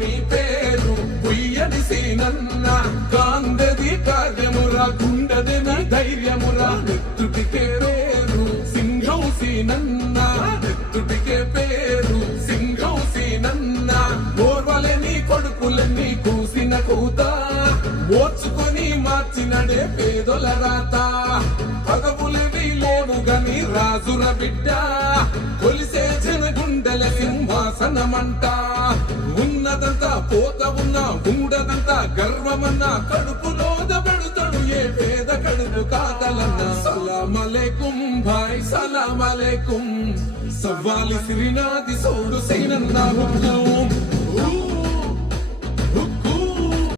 స్వామి పేరు పుయ్యని సీనన్న కాందది కార్యమురా గుండది నా ధైర్యమురా నెత్తుటికే పేరు సింహం సీనన్న నెత్తుటికే పేరు సింహం సీనన్న ఓర్వలేని కొడుకులన్నీ కూసిన కూత ఓర్చుకొని మార్చినడే పేదొల రాత పదవులేవి లేవు గని రాజుల బిడ్డ కొలిసే జన గుండెల సింహాసనమంట ఉన్నదంతా పోత ఉన్నా ఉండదంతా గర్వమన్నా కడుపులోద పెడుతాడు ఏ పేద కడుపు కాదలన్నా సలామలేకుం భాయ్ సలామలేకుం సవ్వాలి శ్రీనాథి సోడు సైనన్నా